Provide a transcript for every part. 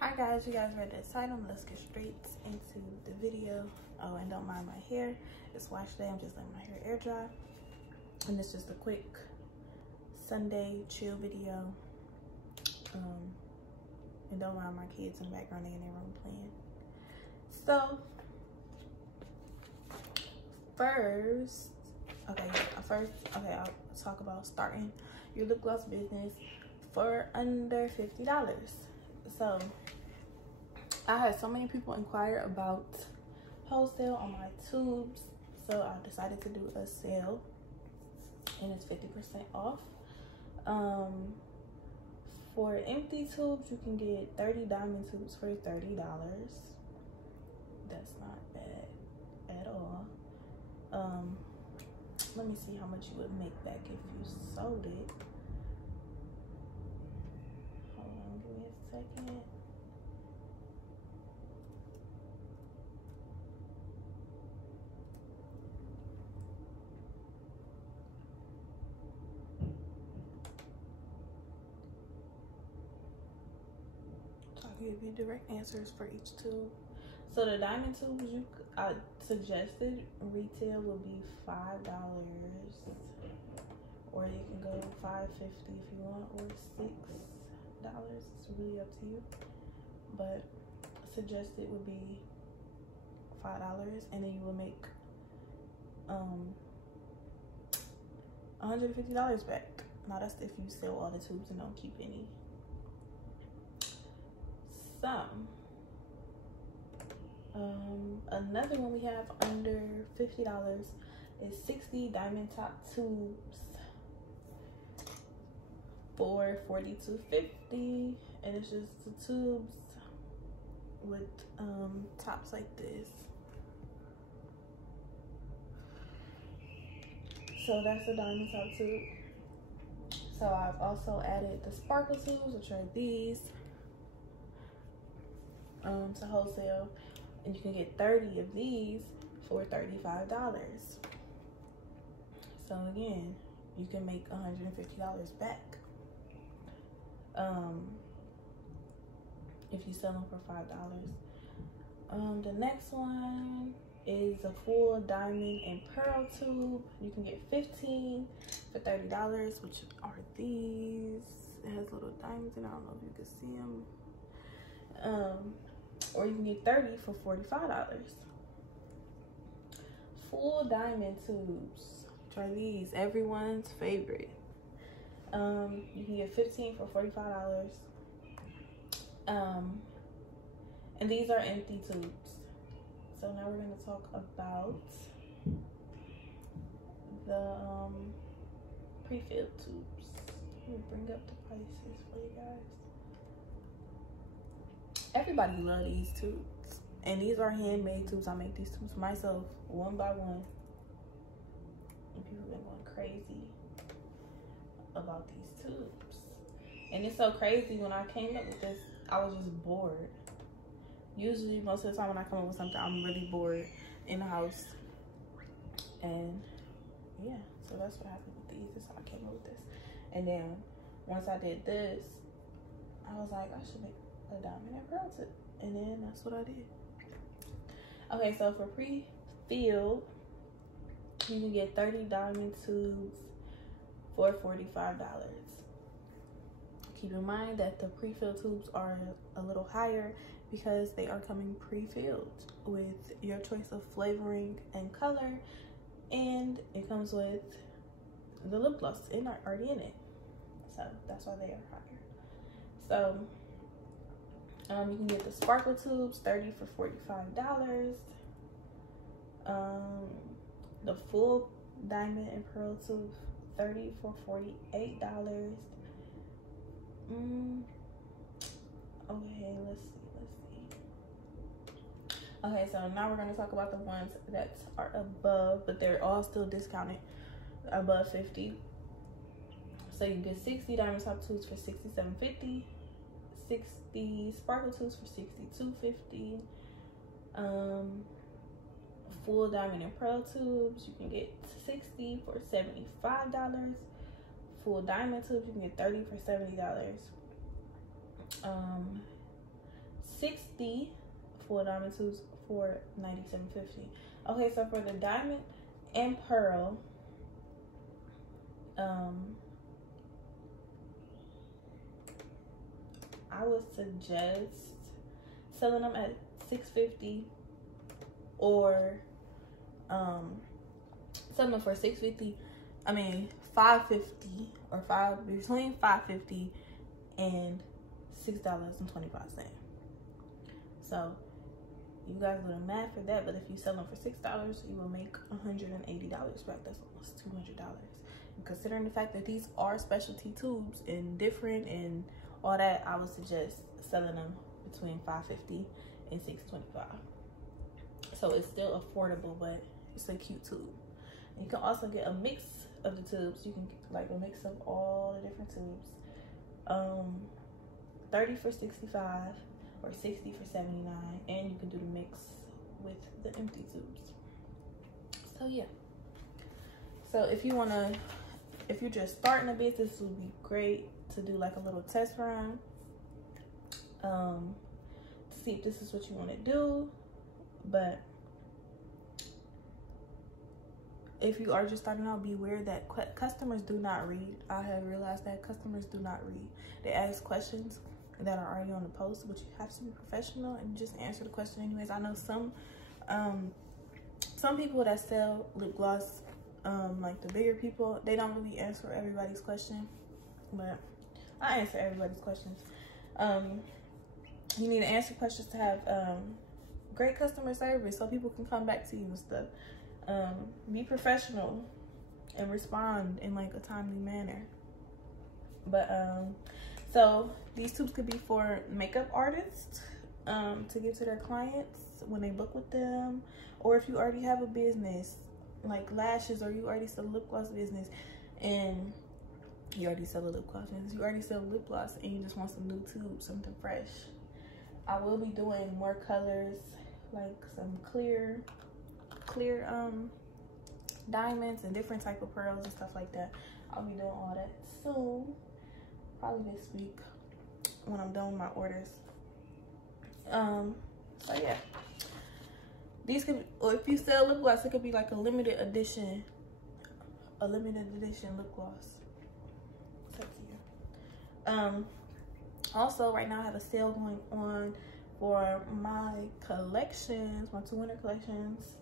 Hi guys, you guys read this item. Let's get straight into the video. Oh, and don't mind my hair. It's wash day. I'm just letting my hair air dry. And it's just a quick Sunday chill video. And don't mind my kids in the background, they in their room playing. So I'll talk about starting your lip gloss business for under $50. So I had so many people inquire about wholesale on my tubes, so I decided to do a sale, and it's 50% off. For empty tubes, you can get 30 diamond tubes for $30. That's not bad at all. Let me see how much you would make back if you sold it. Hold on, give me a second. I'll give you direct answers for each tube. So the diamond tubes I suggested retail will be $5, or you can go $5.50 if you want, or $6. It's really up to you, but suggested would be $5, and then you will make $150 back. Now that's if you sell all the tubes and don't keep any. So another one we have under $50 is 60 diamond top tubes for $42.50, and it's just the tubes with tops like this. So that's the diamond top tube. So I've also added the sparkle tubes, which are these, to wholesale, and you can get 30 of these for $35. So again, you can make $150 back if you sell them for $5. The next one is a full diamond and pearl tube. You can get 15 for $30, which are these. It has little diamonds in it. I don't know if you can see them. Or you can get 30 for $45. Full diamond tubes. Try these, everyone's favorite. You can get 15 for $45. And these are empty tubes. So now we're going to talk about the pre-filled tubes. Let me bring up the prices for you guys. Everybody loves these tubes, and these are handmade tubes. I make these tubes myself, one by one. And people have been going crazy about these tubes. And it's so crazy, when I came up with this, I was just bored. Usually, most of the time when I come up with something, I'm really bored in the house. And yeah, so that's what happened with these. That's how I came up with this. And then once I did this, I was like, I should make a diamond and pearl tip, and then that's what I did. Okay, so for pre-filled, you can get 30 diamond tubes for $45. Keep in mind that the pre-filled tubes are a little higher because they are coming pre-filled with your choice of flavoring and color, and it comes with the lip gloss already in it, so that's why they are higher. So you can get the sparkle tubes, 30 for $45. The full diamond and pearl tube, 30 for $48. Okay, let's see. Okay, so now we're going to talk about the ones that are above, but they're all still discounted, above 50. So you get 60 diamond top tubes for $67.50. 60 sparkle tubes for $62.50. Full diamond and pearl tubes, you can get 60 for $75. Full diamond tubes, you can get 30 for $70. 60 full diamond tubes for $97.50. Okay, so for the diamond and pearl, I would suggest selling them at $6.50 or selling them for $6.50. I mean $5.50 or between $5.50 and $6.25. So you guys do the math for that, but if you sell them for $6, you will make $180 back. That's almost $200. And considering the fact that these are specialty tubes and different and all that, I would suggest selling them between $5.50 and $6.25. So it's still affordable, but it's a cute tube. And you can also get a mix of the tubes. You can get like a mix of all the different tubes. 30 for $65 or 60 for $79, and you can do the mix with the empty tubes. So yeah. So if you're just starting a business, this would be great to do like a little test run, to see if this is what you want to do. But if you are just starting out, beware that customers do not read. I have realized that customers do not read. They ask questions that are already on the post, but you have to be professional and just answer the question anyways. I know some people that sell lip gloss, like the bigger people, they don't really answer everybody's question, but I answer everybody's questions. You need to answer questions to have great customer service so people can come back to you and stuff. Be professional and respond in like a timely manner. But so these tubes could be for makeup artists to give to their clients when they book with them, or if you already have a business like lashes, or you already sell a lip gloss business and you already sell a lip gloss business, you already sell lip gloss and you just want some new tubes, something fresh. I will be doing more colors, like some clear diamonds and different type of pearls and stuff like that. I'll be doing all that soon, probably this week when I'm done with my orders. So yeah, these could, or if you sell lip gloss, it could be like a limited edition lip gloss. Also right now I have a sale going on for my collections, my 2 winter collections.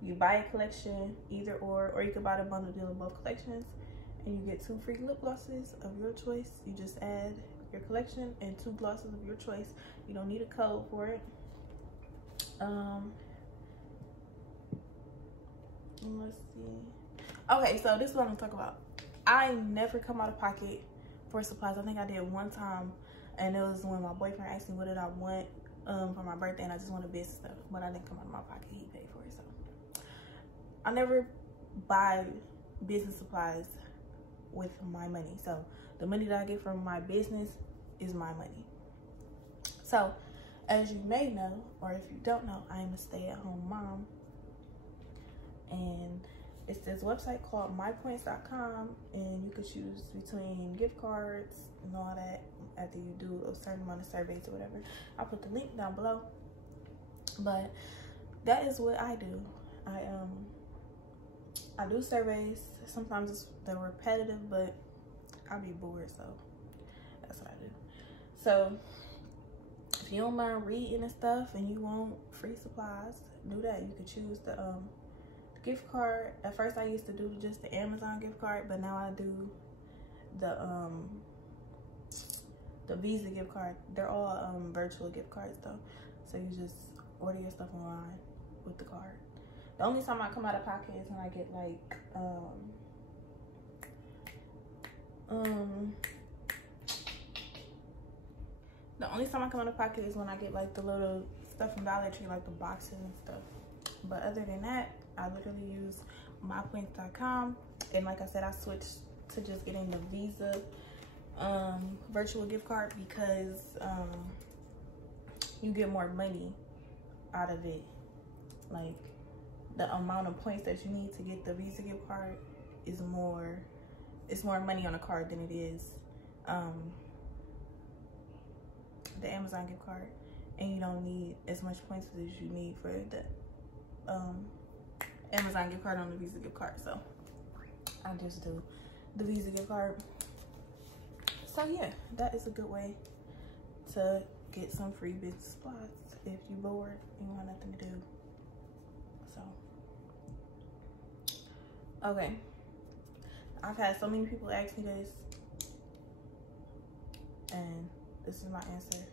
You buy a collection, either or you can buy the bundle deal of both collections, and you get 2 free lip glosses of your choice. You just add your collection and 2 glosses of your choice. You don't need a code for it. Let's see. Okay, so this is what I'm gonna talk about. I never come out of pocket for supplies. I think I did one time, and it was when my boyfriend asked me what did I want for my birthday, and I just wanted business stuff, but I didn't come out of my pocket. He paid for it. So I never buy business supplies with my money. So the money that I get from my business is my money. So as you may know, or if you don't know, I am a stay-at-home mom, and it's this website called mypoints.com, and you could choose between gift cards and all that after you do a certain amount of surveys or whatever. I'll put the link down below. But that is what I do. I do surveys. Sometimes they're repetitive, but I'll be bored, so that's what I do. So if you don't mind reading and stuff and you want free supplies, do that. You could choose the gift card. At first I used to do just the Amazon gift card, but now I do the Visa gift card. They're all virtual gift cards though, so you just order your stuff online with the card. The only time I come out of pocket is when I get like the only time I come out of pocket is when I get like the little stuff from Dollar Tree, like the boxes and stuff. But other than that, I literally use mypoints.com, and like I said, I switched to just getting the Visa virtual gift card because you get more money out of it. Like the amount of points that you need to get the Visa gift card is more, it's more money on a card than it is the Amazon gift card, and you don't need as much points as you need for the Amazon gift card on the Visa gift card. So I just do the Visa gift card. So yeah, that is a good way to get some free business supplies if you're bored and you want nothing to do. So okay, I've had so many people ask me this, and this is my answer.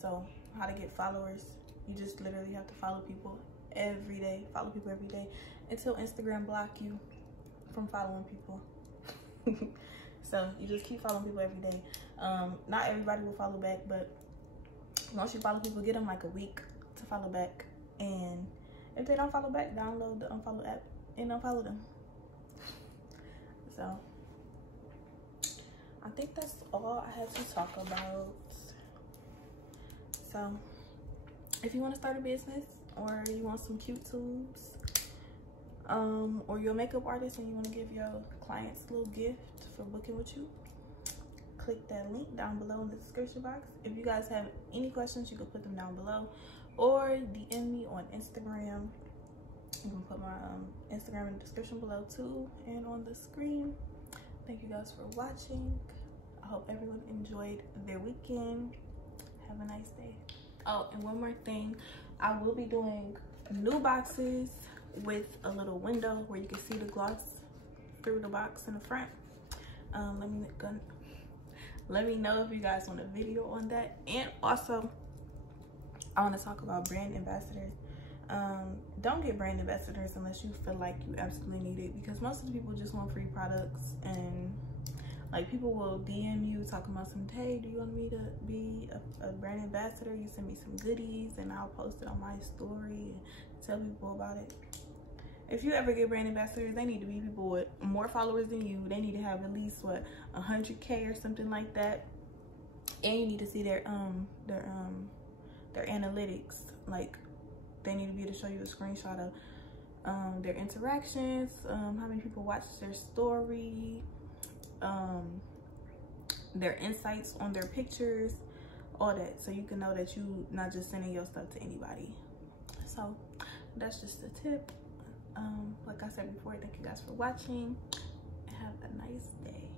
So how to get followers: you just literally have to follow people every day, until Instagram block you from following people. So you just keep following people every day. Not everybody will follow back, but once you follow people, get them like a week to follow back, and if they don't follow back, download the unfollow app and unfollow them. So I think that's all I have to talk about. So if you want to start a business, or you want some cute tubes, or you're a makeup artist and you want to give your clients a little gift for booking with you, click that link down below in the description box. If you guys have any questions, you can put them down below, or DM me on Instagram. You can put my Instagram in the description below too, and on the screen. Thank you guys for watching. I hope everyone enjoyed their weekend. Have a nice day. Oh, and one more thing, I will be doing new boxes with a little window where you can see the gloss through the box in the front. Let me know if you guys want a video on that. And also, I want to talk about brand ambassadors. Don't get brand ambassadors unless you feel like you absolutely need it, because most of the people just want free products, and like people will DM you talking about some, hey, do you want me to be a brand ambassador? You send me some goodies and I'll post it on my story and tell people about it. If you ever get brand ambassadors, they need to be people with more followers than you. They need to have at least what, 100K or something like that. And you need to see their analytics. Like, they need to be able to show you a screenshot of their interactions, how many people watched their story, their insights on their pictures, all that, so you can know that you not just sending your stuff to anybody. So that's just a tip. Like I said before, thank you guys for watching. Have a nice day.